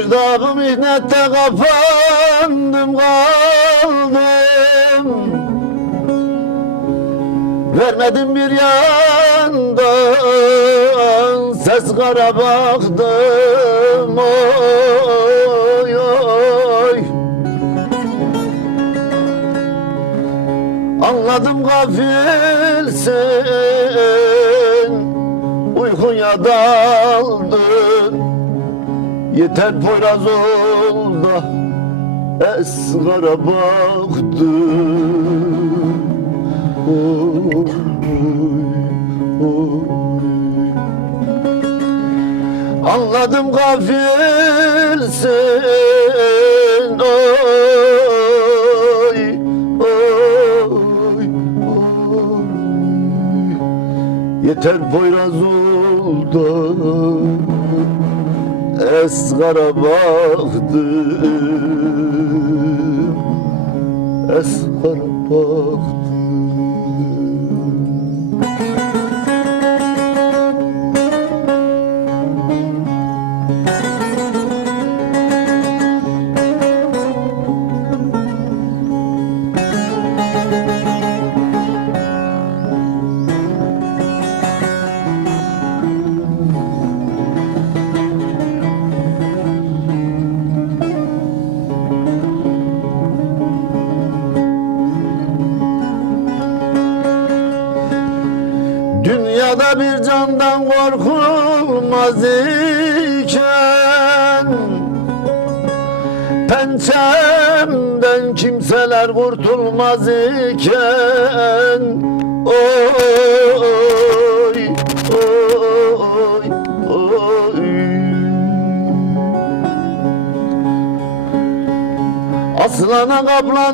Bir dağ mihnette kapandım kaldım, vermedim bir yandan ses kara baktım. Oy oy, anladım gafilsin, uykuya daldın. Yeter Poyraz ol da esgara baktım. Oy, oy. Anladım gafilsin, oy, oy, oy. Yeter Poyraz ol da esgara baktım, esgara baktım. Dünyada bir candan korkulmaz iken, pençemden kimseler kurtulmaz iken. Oy, oy, oy. Aslana kaplana